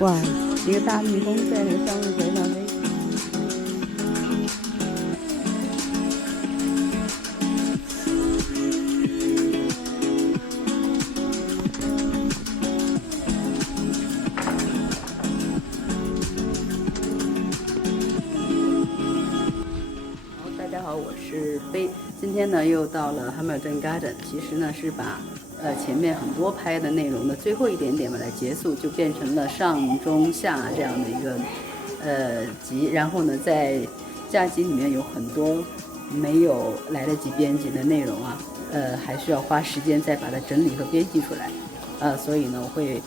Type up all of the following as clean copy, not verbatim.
哇，一个大蜜蜂在那个向日葵上飞。大家好，我是飞。今天呢又到了 Hamilton Garden， 其实呢是把前面很多拍的内容的最后一点点把它结束，就变成了上中下这样的一个集。然后呢，在假集里面有很多没有来得及编辑的内容啊，还需要花时间再把它整理和编辑出来。所以呢，我会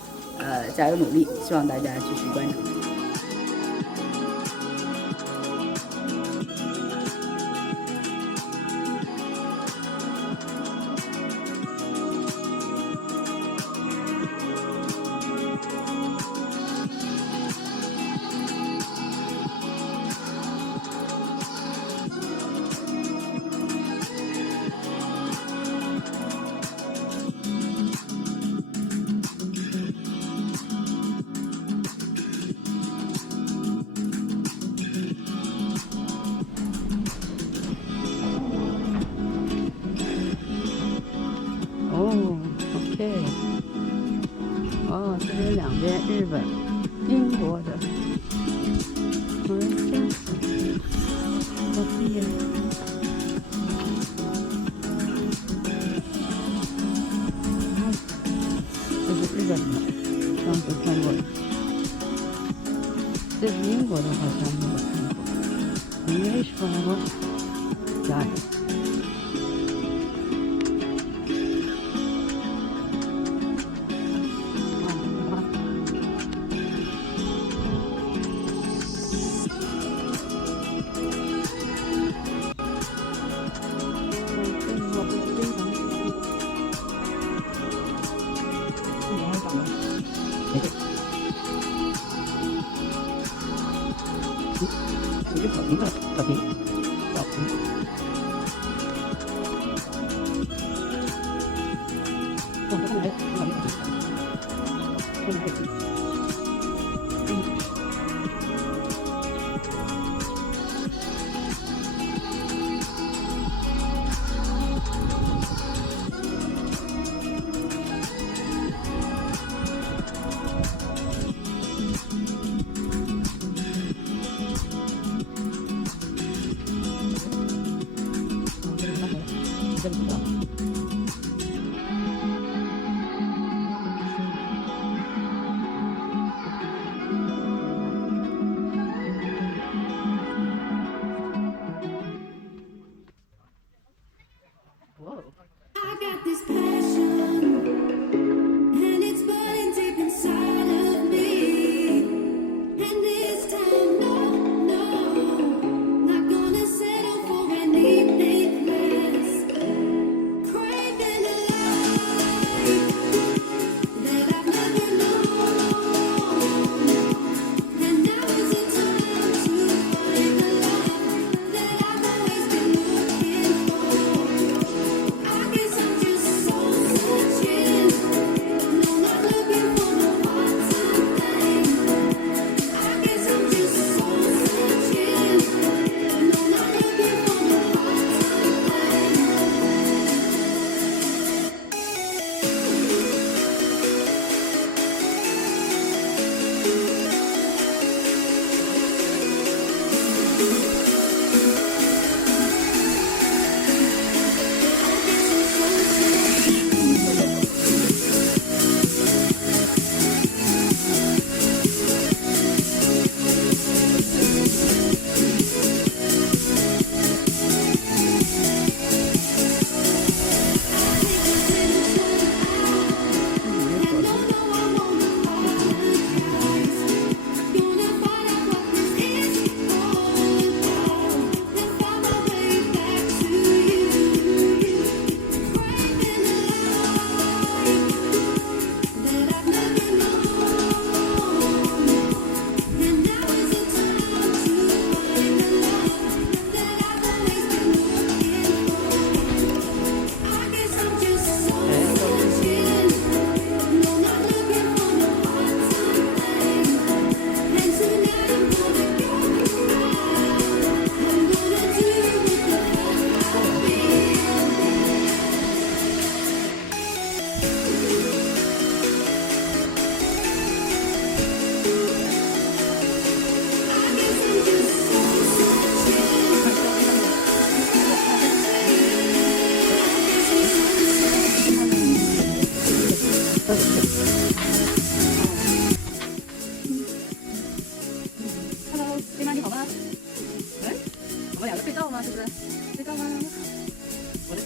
加油努力，希望大家继续关注。OK， 这边两边日本、英国的，这样子，好厉害！这是日本的，上次看过的。这是英国的，好像没有看过。English flag， got it。一个小瓶子，小瓶，小瓶。我们来考虑一下，这个可以。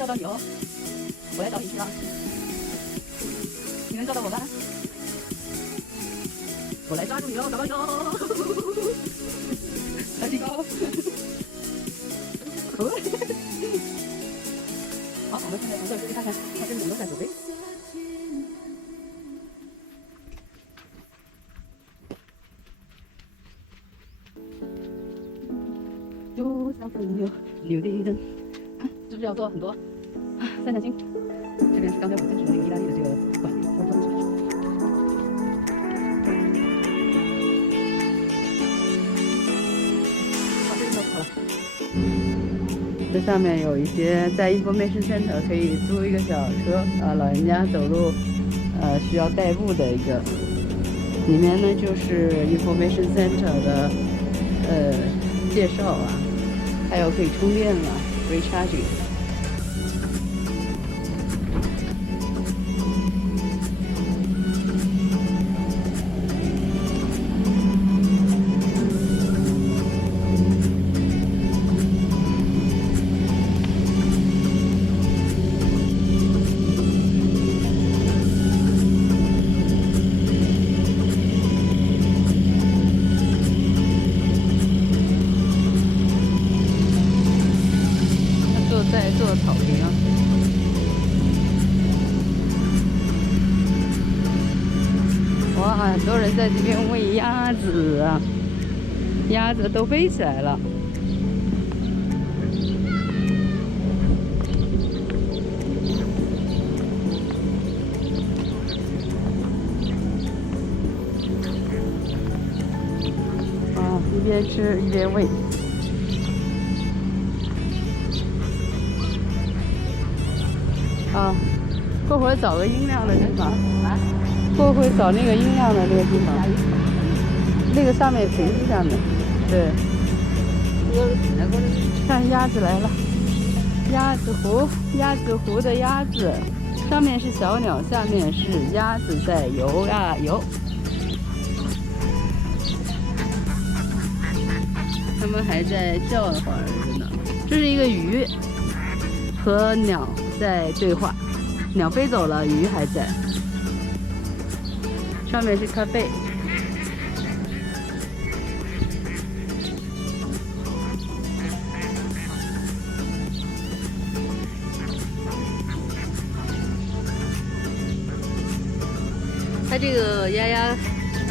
找你哦，我来找你去了。你能找到我吗？我来抓住你哦，找到你哦！来提高。好，我们现在从这儿出去看看，它跟怎么在走位。就像是牛的人，是不是要做很多三角形？这边是刚才我们进去的那个意大利的这个馆，好，这个就好了。这上面有一些在 Information Center 可以租一个小车老人家走路需要代步的一个。里面呢就是 Information Center 的介绍啊，还有可以充电了 ，recharging。在做草坪啊，哇，很多人在这边喂鸭子啊，鸭子都飞起来了。啊，一边吃一边喂。啊，过会儿找个阴凉的地方。过会儿找那个阴凉的那个地方。那个上面亭子下面，对。看鸭子来了，鸭子湖，鸭子湖的鸭子，上面是小鸟，下面是鸭子在游呀游。它们还在叫唤着呢。这是一个鱼和鸟在对话，鸟飞走了，鱼还在。上面是咖啡。它这个鸭鸭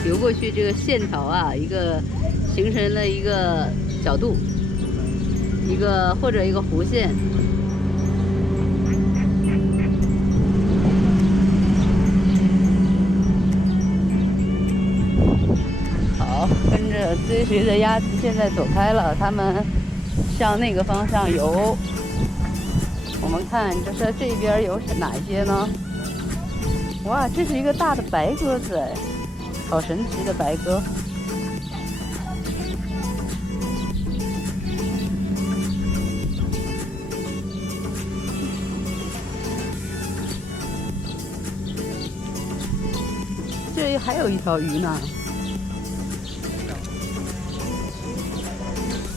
游过去，这个线条啊，一个形成了一个角度，一个或者一个弧线。好，跟着追随着鸭子现在走开了，它们向那个方向游。我们看，这边有哪一些呢？哇，这是一个大的白鸽子哎，好神奇的白鸽。这里还有一条鱼呢，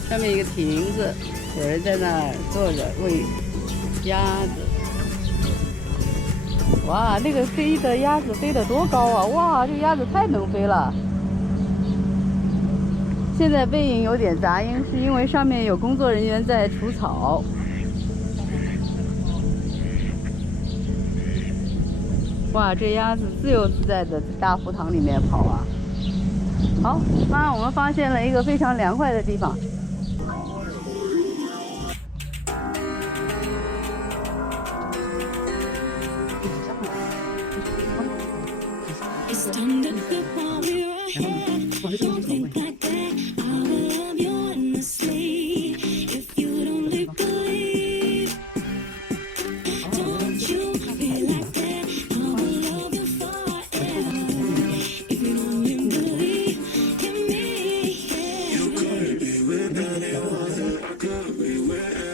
上面一个亭子，有人在那儿坐着喂鸭子。哇，那个飞的鸭子飞得多高啊！哇，这个鸭子太能飞了。现在背影有点杂音，是因为上面有工作人员在除草。哇，这鸭子自由自在的在大湖塘里面跑啊！好，我们发现了一个非常凉快的地方。Could be where